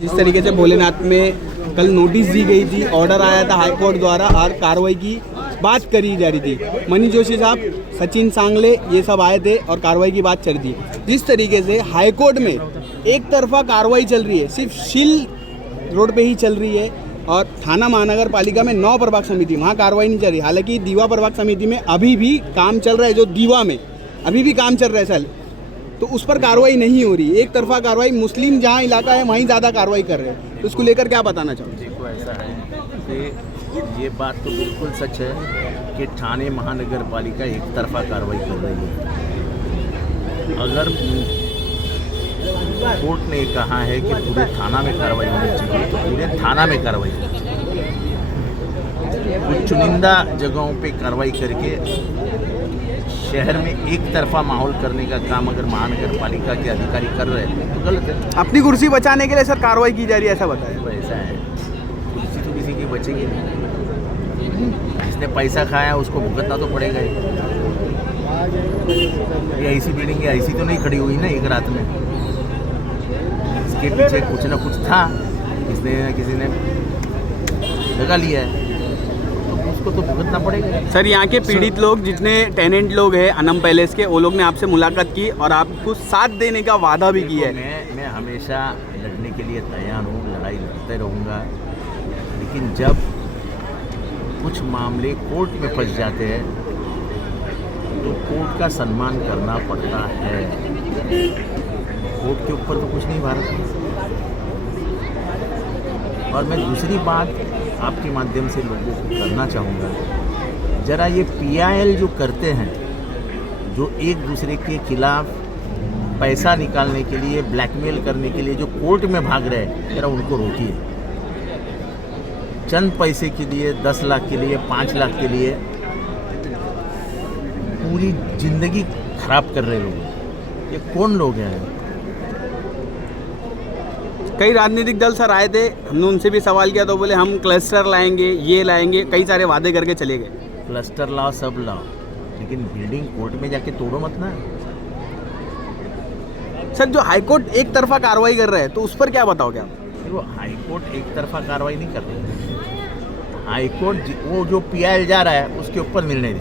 जिस तरीके से भोलेनाथ में कल नोटिस दी गई थी, ऑर्डर आया था हाई कोर्ट द्वारा और कार्रवाई की बात करी जा रही थी। मनीष जोशी साहब, सचिन सांगले ये सब आए थे और कार्रवाई की बात चल रही थी। जिस तरीके से हाई कोर्ट में एक तरफा कार्रवाई चल रही है, सिर्फ शील रोड पे ही चल रही है और थाना महानगर पालिका में 9 प्रभाग समिति वहाँ कार्रवाई नहीं चल रही। हालांकि दीवा प्रभाग समिति में अभी भी काम चल रहा है, जो दीवा में अभी भी काम चल रहा है सर, तो उस पर कार्रवाई नहीं हो रही। एक तरफा कार्रवाई, मुस्लिम जहाँ इलाका है वहीं ज़्यादा कार्रवाई कर रहे हैं, तो उसको लेकर क्या बताना चाहोगे? देखो, ऐसा है कि ये बात तो बिल्कुल सच है कि ठाणे महानगर पालिका एक तरफा कार्रवाई कर रही है। अगर कोर्ट ने कहा है कि पूरे थाना में कार्रवाई होनी चाहिए तो पूरे थाना में कार्रवाई होनी चाहिए। कुछ चुनिंदा जगहों पे कार्रवाई करके शहर में एक तरफा माहौल करने का काम अगर महानगर पालिका के अधिकारी कर रहे हैं तो गलत है। अपनी कुर्सी बचाने के लिए सर कार्रवाई की जा रही है, ऐसा बताएं। तो ऐसा है, कुर्सी तो किसी की बचेगी नहीं, जिसने पैसा खाया उसको भुगतना तो पड़ेगा ही। ये ऐसी बिल्डिंग ऐसी तो नहीं खड़ी हुई ना एक रात में, इसके पीछे कुछ ना कुछ था, किसी ने लगा लिया है, उसको तो भुगतना पड़ेगा। सर, यहाँ के पीड़ित लोग, जितने टेनेंट लोग हैं अनम पैलेस के, वो लोग ने आपसे मुलाकात की और आपको साथ देने का वादा भी किया है। मैं हमेशा लड़ने के लिए तैयार हूँ, लड़ाई लड़ते रहूँगा, लेकिन जब कुछ मामले कोर्ट में फंस जाते हैं तो कोर्ट का सम्मान करना पड़ता है। कोर्ट के ऊपर तो कुछ नहीं भारत में। और मैं दूसरी बात आपके माध्यम से लोगों को करना चाहूँगा, ज़रा ये PIL जो करते हैं, जो एक दूसरे के खिलाफ पैसा निकालने के लिए, ब्लैकमेल करने के लिए जो कोर्ट में भाग रहे हैं, ज़रा उनको रोकिए। चंद पैसे के लिए, 10 लाख के लिए, 5 लाख के लिए पूरी जिंदगी खराब कर रहे लोग। ये कौन लोग हैं? कई राजनीतिक दल सर आए थे, हमने उनसे भी सवाल किया तो बोले हम क्लस्टर लाएंगे, ये लाएंगे, कई सारे वादे करके चले गए। क्लस्टर लाओ, सब लाओ, लेकिन बिल्डिंग कोर्ट में जाके तोड़ो मत ना। सर, जो हाईकोर्ट एक तरफा कार्रवाई कर रहा है तो उस पर क्या बताओगे आप? देखो, हाईकोर्ट एक तरफा कार्रवाई नहीं कर रही है। हाईकोर्ट वो जो PIL जा रहा है उसके ऊपर निर्णय दे।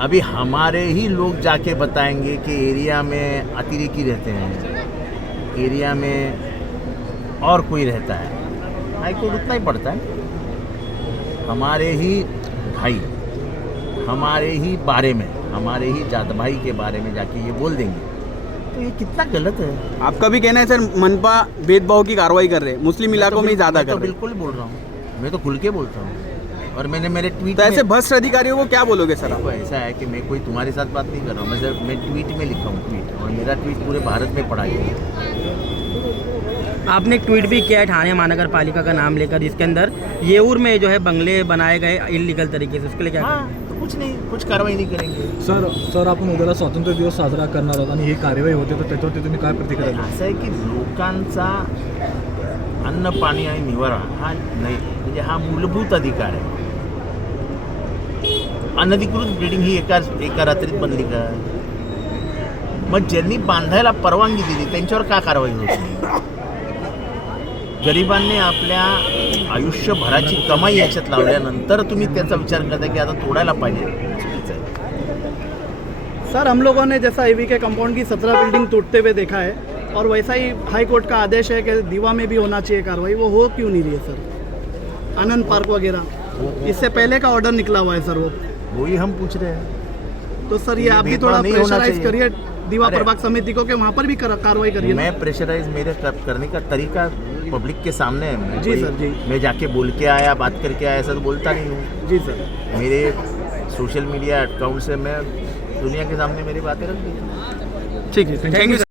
अभी हमारे ही लोग जाके बताएंगे कि एरिया में अतिरेकी रहते हैं, एरिया में और कोई रहता है। हाईकोर्ट उतना ही पड़ता है। हमारे ही भाई, हमारे ही बारे में, हमारे ही जात भाई के बारे में जाके ये बोल देंगे, तो ये कितना गलत है। आपका भी कहना है सर, मनपा भेदभाव की कार्रवाई कर रहे हैं, मुस्लिम इलाकों में ज़्यादा कर रहे हैं? बिल्कुल बोल रहा हूँ, मैं तो खुल के बोलता हूँ। और मैंने मेरे ट्वीट तो ऐसे भ्रष्ट अधिकारियों को क्या बोलोगे सर आप? ऐसा है कि मैं कोई तुम्हारे साथ बात नहीं कर रहा हूँ, मैं ट्वीट में लिखा हूँ ट्वीट, और मेरा ट्वीट पूरे भारत में पढ़ा गया। आपने एक ट्वीट भी किया है ठाणे महानगर पालिका का नाम लेकर, जिसके अंदर येऊर में जो है बंगले बनाए गए इलीगल तरीके से, उसके लिए क्या? तो कुछ नाही, कुछ कारवाई नाही करेंगे। सर आपण उद्याला स्वातंत्र्य दिवस साजरा करणार आहोत आणि ही कार्यवाही होते, तर त्याच्यावरती तुम्ही काय प्रतिक्रिया? असं आहे की लोकांचा अन्न, पाणी आणि निवारा हा नाही, म्हणजे हा मूलभूत अधिकार आहे। अनधिकृत बिल्डिंग ही एका रात्रीत बनली का? मग ज्यांनी बांधायला परवानगी दिली त्यांच्यावर का कारवाई होत नाही? गरिबांनी आपल्या आयुष्यभराची कमाई याच्यात लावल्यानंतर तुम्ही त्याचा विचार करता की आता तोडायला पाहिजे, चुकीचं आहे। सर, हम लोगों ने जैसा AVK कंपाउंड की 17 बिल्डिंग टूटते हुए देखा है, और वैसा ही हाई कोर्ट का आदेश है कि दीवा में भी होना चाहिए कार्रवाई, वो हो क्यों नहीं रही है सर? आनंद पार्क वगैरह इससे पहले का ऑर्डर निकला हुआ है सर, वो ही हम पूछ रहे हैं। तो सर ये आप भी थोड़ा प्रेशराइज करिए दीवा प्रभाग समिति को कि वहाँ पर भी कार्रवाई करिए। मैं प्रेशराइज, मेरे करने का तरीका पब्लिक के सामने है। जी सर, जी। मैं जाके बोल के आया, बात करके आया, ऐसा तो बोलता नहीं हूँ। जी सर। मेरे सोशल मीडिया अकाउंट से मैं दुनिया के सामने मेरी बातें रख दी। ठीक है, थैंक यू।